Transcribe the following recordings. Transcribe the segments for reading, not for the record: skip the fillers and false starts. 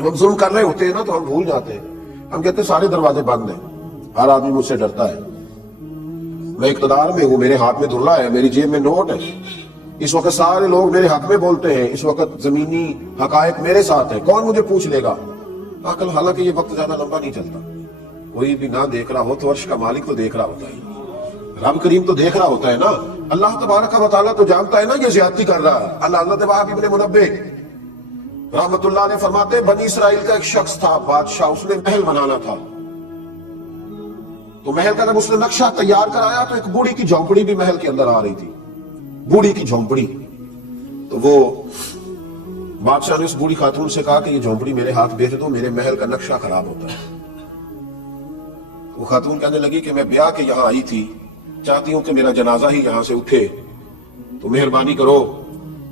جب ہم ظلم کر رہے ہوتے ہیں نا تو ہم بھول جاتے ہیں، ہم کہتے ہیں سارے دروازے بند ہیں، ہر آدمی مجھ سے ڈرتا ہے، میں اقتدار میں ہوں، میرے ہاتھ میں دھلا ہے، میری جیب میں نوٹ ہے، اس وقت سارے لوگ میرے حق میں بولتے ہیں، اس وقت زمینی حقائق میرے ساتھ ہیں، کون مجھے پوچھ لے گا؟ حالانکہ یہ وقت زیادہ لمبا نہیں چلتا، کوئی بھی نہ دیکھ رہا ہو تو عرش کا مالک تو دیکھ رہا ہوتا ہے، رب کریم تو دیکھ رہا ہوتا ہے نا، اللہ تبارک و تعالیٰ تو جانتا ہے نا یہ زیادتی کر رہا ہے۔ اللہ حضرت وہب ابن منبہ رحمت اللہ علیہ فرماتے ہیں بنی اسرائیل کا ایک شخص تھا، بادشاہ، اس نے محل بنانا تھا، تو محل کا جب اس نے نقشہ تیار کرایا تو ایک بوڑھی کی جھونپڑی بھی محل کے اندر آ رہی تھی، بوڑھی کی جھونپڑی، تو وہ بادشاہ نے اس بوڑھی خاتون سے کہا کہ یہ جھونپڑی میرے ہاتھ بیچ دو، میرے محل کا نقشہ خراب ہوتا ہے۔ وہ خاتون کہنے لگی کہ میں بیاہ کے یہاں آئی تھی، چاہتی ہوں کہ میرا جنازہ ہی یہاں سے اٹھے، تو مہربانی کرو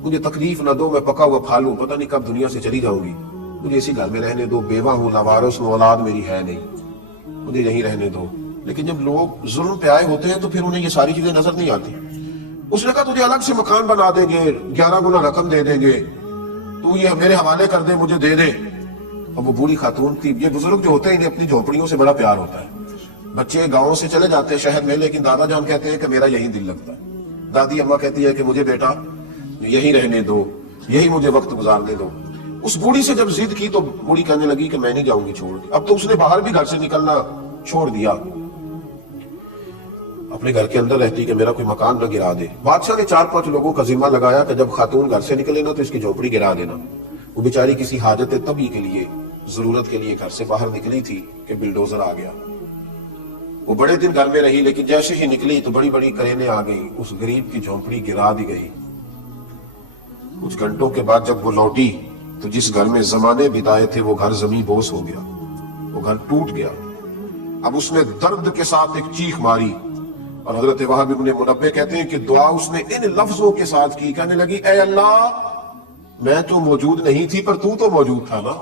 مجھے تکلیف نہ دو، میں پکا ہوا پھالوں، پتہ نہیں کب دنیا سے چلی جاؤں گی، مجھے اسی گھر میں رہنے دو، بیوہ ہوں، لاوارث ہوں، اولاد میری ہے نہیں، مجھے یہیں رہنے دو۔ لیکن جب لوگ ظلم پہ آئے ہوتے ہیں تو پھر انہیں یہ ساری چیزیں نظر نہیں آتی۔ اس نے کہا تجھے الگ سے مکان بنا دیں گے، 11 گنا رقم دے دیں گے، تو یہ میرے حوالے کر دے، مجھے دے دے۔ اب وہ بوڑھی خاتون تھی، یہ بزرگ جو ہوتے ہیں انہیں اپنی جھونپڑیوں سے بڑا پیار ہوتا ہے، بچے گاؤں سے چلے جاتے ہیں شہر میں، لیکن دادا جان کہتے ہیں کہ میرا یہی دل لگتا ہے، دادی اماں کہتی ہے کہ مجھے بیٹا یہی رہنے دو، یہی مجھے وقت گزارنے دو۔ اس بوڑھی سے جب ضد کی تو بوڑھی کہنے لگی کہ میں نہیں جاؤں گی چھوڑ کے۔ اب تو اس نے باہر بھی گھر سے نکلنا چھوڑ دیا، اپنے گھر کے اندر رہتی کہ میرا کوئی مکان نہ گرا دے۔ بادشاہ نے 4-5 لوگوں کا ذمہ لگایا کہ جب خاتون گھر سے نکلے نا تو اس کی جھونپڑی گرا دینا۔ وہ بیچاری کسی حاجت طبی کے لیے، ضرورت کے لیے گھر سے باہر نکلی تھی کہ بلڈوزر آ گیا۔ وہ بڑے دن گھر میں رہی، لیکن جیسے ہی نکلی تو بڑی بڑی کرینیں آ گئی، اس غریب کی جھونپڑی گرا دی گئی۔ کچھ گھنٹوں کے بعد جب وہ لوٹی تو جس گھر میں زمانے بتائے تھے وہ گھر زمین بوس ہو گیا، وہ گھر ٹوٹ گیا۔ اب اس نے درد کے ساتھ ایک چیخ ماری، اور حضرت وہب ابن منبہ کہتے ہیں کہ دعا اس نے ان لفظوں کے ساتھ کی، کہنے لگی اے اللہ میں تو موجود نہیں تھی پر تو تو موجود تھا نا،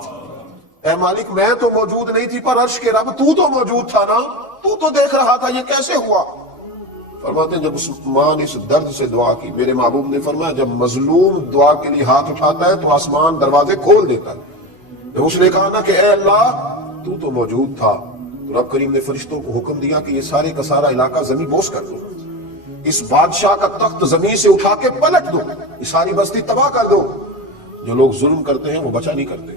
اے مالک میں تو موجود نہیں تھی پر عرش کے رب تو تو موجود تھا نا، تو تو دیکھ رہا تھا، یہ کیسے ہوا؟ فرماتے ہیں جب اس ماں نے اس درد سے دعا کی، میرے محبوب نے فرمایا جب مظلوم دعا کے لیے ہاتھ اٹھاتا ہے تو آسمان دروازے کھول دیتا ہے۔ جب اس نے کہا نا کہ اے اللہ تو موجود تھا، تو رب کریم نے فرشتوں کو حکم دیا کہ یہ سارے کا سارا علاقہ زمین بوس کر دو، اس بادشاہ کا تخت زمین سے اٹھا کے پلٹ دو، یہ ساری بستی تباہ کر دو۔ جو لوگ ظلم کرتے ہیں وہ بچا نہیں کرتے،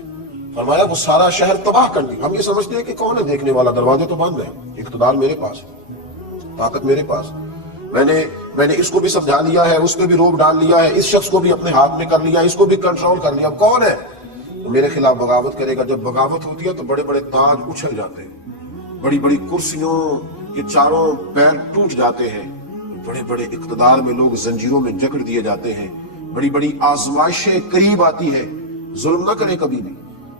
فرمایا وہ سارا شہر تباہ کر دیا۔ ہم یہ سمجھتے ہیں کہ کون ہے دیکھنے والا، دروازے تو بند ہیں، اقتدار میرے پاس ہے، طاقت میرے پاس، میں نے اس کو بھی سمجھا لیا ہے، اس پہ بھی روب ڈال لیا ہے، اس شخص کو بھی اپنے ہاتھ میں کر لیا، اس کو بھی کنٹرول کر لیا، اب کون ہے تو میرے خلاف بغاوت کرے گا؟ جب بغاوت ہوتی ہے تو بڑے بڑے تاج اچھل جاتے ہیں، بڑی بڑی کرسیوں کے چاروں پیر ٹوٹ جاتے ہیں، بڑے بڑے اقتدار میں لوگ زنجیروں میں جکڑ دیے جاتے ہیں، بڑی بڑی آزمائشیں قریب آتی ہے۔ ظلم نہ کرے کبھی بھی،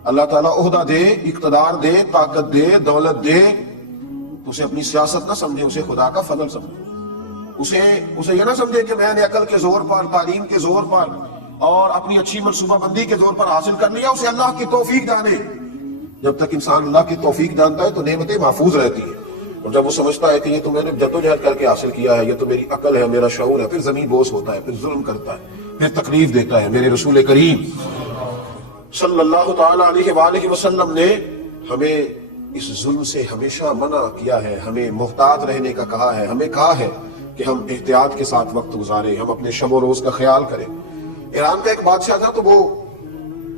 اللہ تعالیٰ عہدہ دے، اقتدار دے، طاقت دے، دولت دے تو اسے اپنی سیاست نہ سمجھے، اسے خدا کا فضل سمجھے، اسے یہ نہ سمجھے کہ میں نے عقل کے زور پر، تعلیم کے زور پر اور اپنی اچھی منصوبہ بندی کے زور پر حاصل کر لیا، اسے اللہ کی توفیق جانے۔ جب تک انسان اللہ کی توفیق جانتا ہے تو نعمتیں محفوظ رہتی ہیں، اور جب وہ سمجھتا ہے کہ یہ تو میں نے جدوجہد کر کے حاصل کیا ہے، یہ تو میری عقل ہے، میرا شعور ہے، پھر زمین بوس ہوتا ہے، پھر ظلم کرتا ہے، پھر تکلیف دیتا ہے۔ میرے رسول کریم صلی اللہ تعالی علیہ وآلہ وسلم نے ہمیں اس ظلم سے ہمیشہ منع کیا ہے، ہمیں محتاط رہنے کا کہا ہے، ہمیں کہا ہے کہ ہم احتیاط کے ساتھ وقت گزاریں، ہم اپنے شب و روز کا خیال کریں۔ ایران کا ایک بادشاہ تھا تو وہ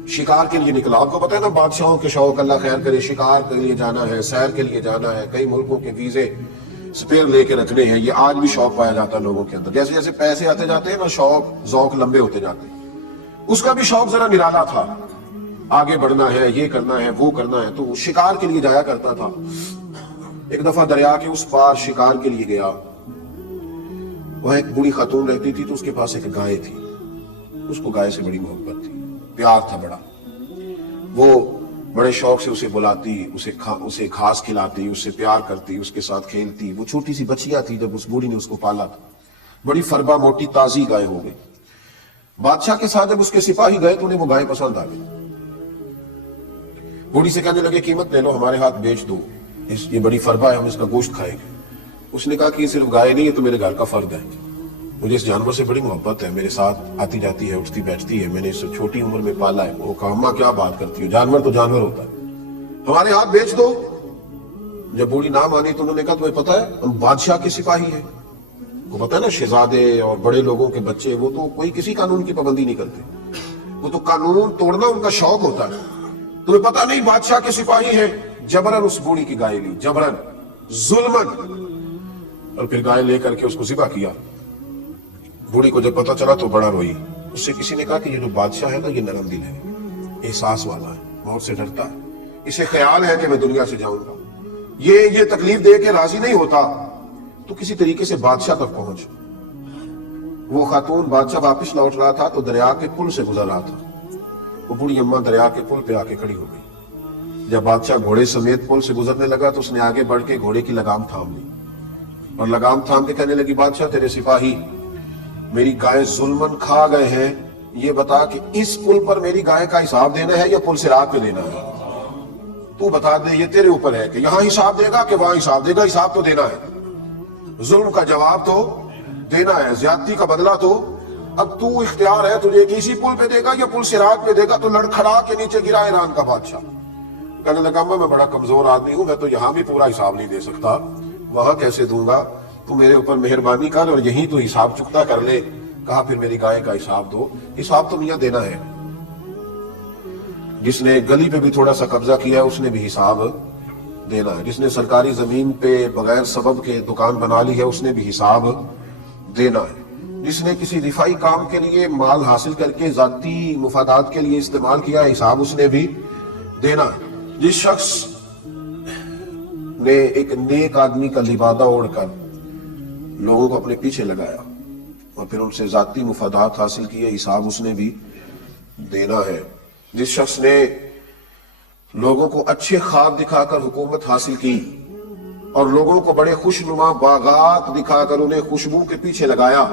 شکار کے لیے نکلا، آپ کو پتہ ہے نا بادشاہوں کے شوق، اللہ خیر کرے، شکار کے لیے جانا ہے، سیر کے لیے جانا ہے، کئی ملکوں کے ویزے سپیر لے کے رکھنے ہیں، یہ آج بھی شوق پایا جاتا ہے لوگوں کے اندر، جیسے جیسے پیسے آتے جاتے ہیں نا شوق ذوق لمبے ہوتے جاتے ہیں۔ اس کا بھی شوق ذرا نرالا تھا، آگے بڑھنا ہے، یہ کرنا ہے، وہ کرنا ہے، تو وہ شکار کے لیے جایا کرتا تھا۔ ایک دفعہ دریا کے اس پار شکار کے لیے گیا، وہاں ایک بوڑھی خاتون رہتی تھی تو اس کے پاس ایک گائے تھی، اس کو گائے سے بڑی محبت تھی، پیار تھا بڑا، وہ بڑے شوق سے اسے بلاتی، اسے گھاس کھلاتی، اس سے پیار کرتی، اس کے ساتھ کھیلتی۔ وہ چھوٹی سی بچیا تھی جب اس بوڑھی نے اس کو پالا تھا، بڑی فربا موٹی تازی گائے ہو گئی۔ بادشاہ کے ساتھ جب اس کے سپاہی گئے تو انہیں وہ گائے پسند آ گئی، بوڑھی سے کہنے لگے قیمت لے لو، ہمارے ہاتھ بیچ دو، یہ بڑی فربا ہے، ہم اس کا گوشت کھائیں گے۔ اس نے کہا کہ یہ صرف گائے نہیں، یہ تو میرے گھر کا فرد ہے، مجھے اس جانور سے بڑی محبت ہے، میرے ساتھ آتی جاتی ہے، اٹھتی بیٹھتی ہے، میں نے اسے چھوٹی عمر میں پالا ہے۔ وہ کہا اماں کیا بات کرتی ہو، جانور تو جانور ہوتا ہے، ہمارے ہاتھ بیچ دو۔ جب بوڑھی نہ مانی تو انہوں نے کہا تمہیں پتا ہے ہم بادشاہ کے سپاہی ہیں، وہ پتا ہے نا شہزادے اور بڑے لوگوں کے بچے وہ تو کوئی کسی قانون کی پابندی نہیں کرتے، وہ تو قانون توڑنا ان کا شوق ہوتا ہے، تمہیں پتا نہیں بادشاہ کے سپاہی ہیں۔ جبرن اس بوڑھی کی گائے لی، جبرن، ظلمن، اور پھر گائے لے کر کے اس کو ذبح کیا۔ بوڑھی کو جب پتا چلا تو بڑا روئی۔ اس سے کسی نے کہا کہ یہ جو بادشاہ ہے نا یہ نرم دل ہے، احساس والا ہے، موت سے ڈرتا ہے، اسے خیال ہے کہ میں دنیا سے جاؤں گا، یہ تکلیف دے کے راضی نہیں ہوتا، تو کسی طریقے سے بادشاہ تک پہنچ۔ وہ خاتون بادشاہ واپس لوٹ رہا تھا تو دریا کے پل سے گزر رہا تھا، وہ بوڑھی اماں دریا کے پل پہ آ کے کھڑی ہو گئی۔ جب بادشاہ گھوڑے سمیت پل سے گزرنے لگا تو اس نے آگے بڑھ کے گھوڑے کی لگام تھام لی اور لگام تھام کے کہنے لگی بادشاہ تیرے سپاہی میری گائے ظلمن کھا گئے ہیں، یہ بتا کہ اس پل پر میری گائے کا حساب دینا ہے یا پل صراط پہ دینا ہے؟ تو بتا دے، یہ تیرے اوپر ہے کہ یہاں حساب دے گا کہ وہاں حساب دے گا، حساب تو دینا ہے، ظلم کا جواب تو دینا ہے، زیادتی کا بدلہ تو اب تو اختیار ہے تجھے کہ اسی پل پہ دے گا یا پل صراط پہ دے گا۔ تو لڑکھڑا کے نیچے گرا ایران کا بادشاہ، کہنے لگا میں بڑا کمزور آدمی ہوں، میں تو یہاں بھی پورا حساب نہیں دے سکتا، وہاں کیسے دوں گا، تو میرے اوپر مہربانی کر اور یہیں تو حساب چکتا کر لے۔ کہا پھر میری گائے کا حساب دو۔ حساب تو میاں دینا ہے، جس نے گلی پہ بھی تھوڑا سا قبضہ کیا اس نے بھی حساب دینا ہے، جس نے سرکاری زمین پہ بغیر سبب کے دکان بنا لی ہے اس نے بھی حساب دینا ہے، جس نے کسی دفاعی کام کے لیے مال حاصل کر کے ذاتی مفادات کے لیے استعمال کیا حساب اس نے بھی دینا ہے، جس شخص نے ایک نیک آدمی کا لبادہ اوڑھ کر لوگوں کو اپنے پیچھے لگایا اور پھر ان سے ذاتی مفادات حاصل کیے حساب اس نے بھی دینا ہے، جس شخص نے لوگوں کو اچھے خواب دکھا کر حکومت حاصل کی اور لوگوں کو بڑے خوشنما باغات دکھا کر انہیں خوشبو کے پیچھے لگایا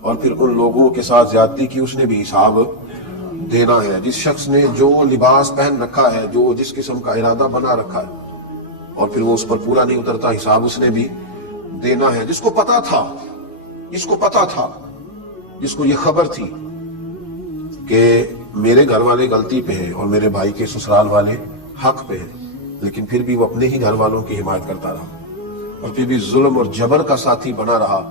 اور پھر ان لوگوں کے ساتھ زیادتی کی اس نے بھی حساب دینا ہے، جس شخص نے جو لباس پہن رکھا ہے، جو جس قسم کا ارادہ بنا رکھا ہے اور پھر وہ اس پر پورا نہیں اترتا حساب اس نے بھی دینا ہے، جس کو پتا تھا، جس کو پتا تھا، جس کو یہ خبر تھی کہ میرے گھر والے غلطی پہ ہیں اور میرے بھائی کے سسرال والے حق پہ ہیں، لیکن پھر بھی وہ اپنے ہی گھر والوں کی حمایت کرتا رہا اور پھر بھی ظلم اور جبر کا ساتھی بنا رہا،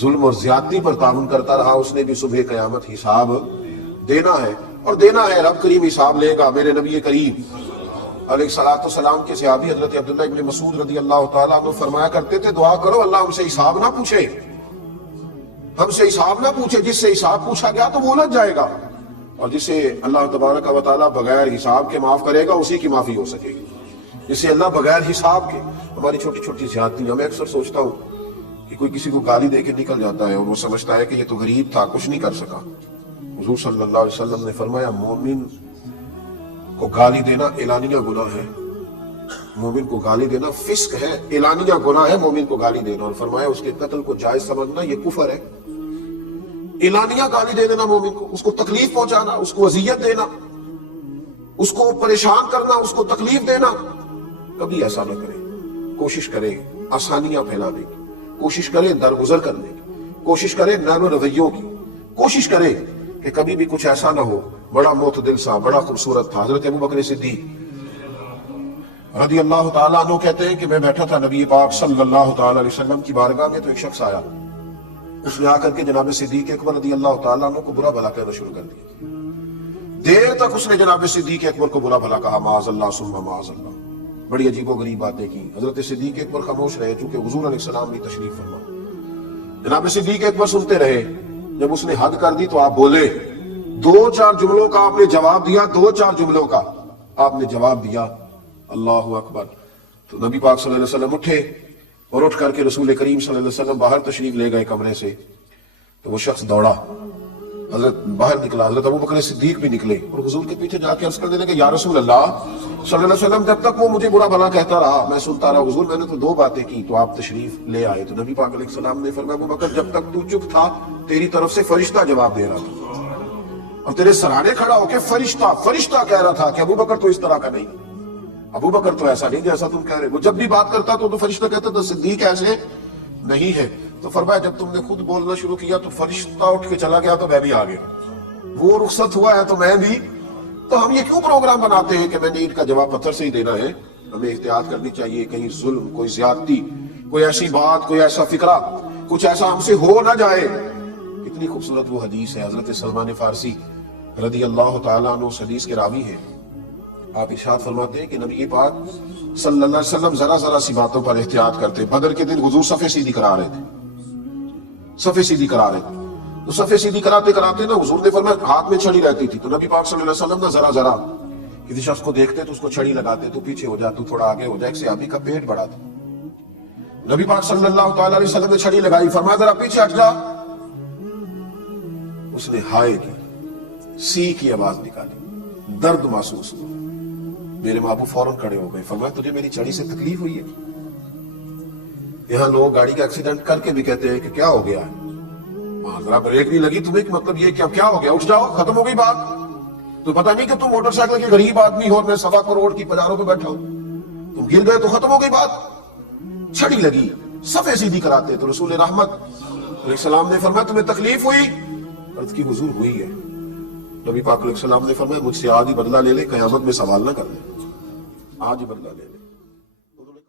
ظلم اور زیادتی پر تعاون کرتا رہا، اس نے بھی صبح قیامت حساب دینا ہے اور دینا ہے۔ رب کریم حساب لے گا۔ میرے نبی کریم علیہ الصلوۃ والسلام کے صحابی حضرت عبداللہ ابن مسعود رضی اللہ تعالیٰ عنہ فرمایا کرتے تھے دعا کرو اللہ ہم سے حساب نہ پوچھے، ہم سے حساب نہ پوچھے، جس سے حساب پوچھا گیا تو وہ الجھ جائے گا اور جسے اللہ تبارک و تعالیٰ بغیر حساب کے معاف کرے گا اسی کی معافی ہو سکے گی، جسے اللہ بغیر حساب کے۔ ہماری چھوٹی چھوٹی زیادتیاں، میں اکثر سوچتا ہوں کہ کوئی کسی کو گالی دے کے نکل جاتا ہے اور وہ سمجھتا ہے کہ یہ تو غریب تھا کچھ نہیں کر سکا، حضور صلی اللہ علیہ وسلم نے فرمایا مومن کو گالی دینا اعلانیہ گناہ ہے، مومن کو گالی دینا فسق ہے، اعلانیہ گناہ ہے مومن کو گالی دینا، اور فرمایا اس کے قتل کو جائز سمجھنا یہ کفر ہے۔ اعلانیہ گالی دے دینا مومن کو، اس کو تکلیف پہنچانا، اس کو اذیت دینا، اس کو پریشان کرنا، اس کو تکلیف دینا، کبھی ایسا نہ کرے۔ کوشش کرے آسانیاں پھیلانے کی، کوشش کرے درگزر کرنے کی، کوشش کرے نرم رویوں کی، کوشش کرے کہ کبھی بھی کچھ ایسا نہ ہو۔ بڑا معتدل سا، بڑا خوبصورت تھا حضرت ابوبکر صدیق رضی اللہ تعالیٰ عنہ، کہتے ہیں کہ میں بیٹھا تھا نبی پاک صلی اللہ تعالیٰ علیہ وسلم کی بارگاہ میں تو ایک شخص آیا، اس نے آ کر کے جناب صدیق اکبر رضی اللہ تعالیٰ عنہ کو برا بھلا کہنا شروع کر دیا۔ دیر تک اس نے جناب صدیق اکبر کو برا بھلا کہا، معاذ اللہ ثم معاذ اللہ، بڑی عجیب و غریب باتیں کی۔ حضرت صدیق اکبر خاموش رہے چونکہ حضور علیہ السلام بھی تشریف فرما۔ جناب صدیق اکبر سنتے رہے، جب اس نے حد کر دی تو آپ بولے، دو چار جملوں کا آپ نے جواب دیا، دو چار جملوں کا آپ نے جواب دیا، اللہ اکبر۔ تو نبی پاک صلی اللہ علیہ وسلم اٹھے اور اٹھ کر کے رسول کریم صلی اللہ علیہ وسلم باہر تشریف لے گئے کمرے سے، تو وہ شخص دوڑا، حضرت باہر نکلا، حضرت ابوبکر صدیق بھی نکلے اور حضور کے پیچھے جا کے عرض کر دینے کہ یا رسول اللہ صلی اللہ علیہ وسلم، جب تک وہ مجھے برا بھلا کہتا رہا میں سنتا رہا، حضور میں نے تو دو باتیں کی تو آپ تشریف لے آئے۔ تو نبی پاک علیہ السلام نے فرمایا ابوبکر جب تک تو چپ تھا تیری طرف سے فرشتہ جواب دے رہا تھا، اور تیرے سرانے کھڑا ہو کے فرشتہ کہہ رہا تھا کہ ابوبکر تو اس طرح کا نہیں، ابوبکر تو ایسا نہیں جیسا تم کہہ رہے۔ وہ جب بھی بات کرتا تو فرشتہ کہتا تھا صدیق ایسے نہیں ہے۔ تو فرمایا جب تم نے خود بولنا شروع کیا تو فرشتہ اٹھ کے چلا گیا تو میں بھی آ گیا. وہ رخصت ہوا ہے تو میں بھی. تو ہم یہ کیوں پروگرام بناتے ہیں کہ میں نے ان کا جواب پتھر سے ہی دینا ہے؟ ہمیں احتیاط کرنی چاہیے کہیں ظلم، کوئی زیادتی، کوئی ایسی بات، کوئی ایسا فکرہ، کچھ ایسا ہم سے ہو نہ جائے. کتنی خوبصورت وہ حدیث ہے. حضرت سلمان فارسی رضی اللہ تعالیٰ عنہ اس حدیث کے راوی ہیں. آپ ارشاد فرماتے ہیں کہ نبی پاک صلی اللہ علیہ وسلم ذرا ذرا سی باتوں پر احتیاط کرتے. بدر کے دن حضور صفے سیدھی کرا رہے تھے، صفے سیدھی کرا رہے تھے. تو صفے سیدھی کراتے کراتے نا حضور نے فرمایا ہاتھ میں چھڑی رہتی تھی. تو نبی پاک صلی اللہ علیہ وسلم نا ذرا ذرا کسی شخص کو دیکھتے تو اس کو چھڑی لگاتے، تو پیچھے ہو جا، تو تھوڑا آگے ہو جا. ایک صحابی کا پیٹ بڑا تھا. نبی پاک صلی اللہ تعالیٰ علیہ وسلم نے چھڑی لگائی، فرمایا ذرا پیچھے ہٹ جا. اس نے ہائے کی، سی کی آواز نکالی، درد محسوس ہوا. میرے محبوب فوراً کھڑے ہو گئے. فرمایا تجھے میری چھڑی سے تکلیف ہوئی ہے؟ یہاں لوگ گاڑی کا ایکسیڈنٹ کر کے بھی کہتے ہیں کہ کیا ہو گیا ہے، ذرا بریک نہیں لگی تمہیں، مطلب یہ کیا ہو گیا، اٹھ جاؤ، ختم ہو گئی بات. تو پتہ نہیں کہ تم موٹر سائیکل کے غریب آدمی ہو اور میں 1.25 کروڑ کی پجاروں پہ بیٹھا ہوں. تم گر گئے تو ختم ہو گئی بات. چھڑی لگی، صفے سیدھی کراتے. تو رسول رحمت علیہ السلام نے فرمایا تمہیں تکلیف ہوئی؟ عرض کی حضور ہوئی ہے. نبی پاک علیہ السلام نے فرمایا مجھ سے آج ہی بدلہ لے لے، قیامت میں سوال نہ کر لے، آج ہی بدلہ لے لے.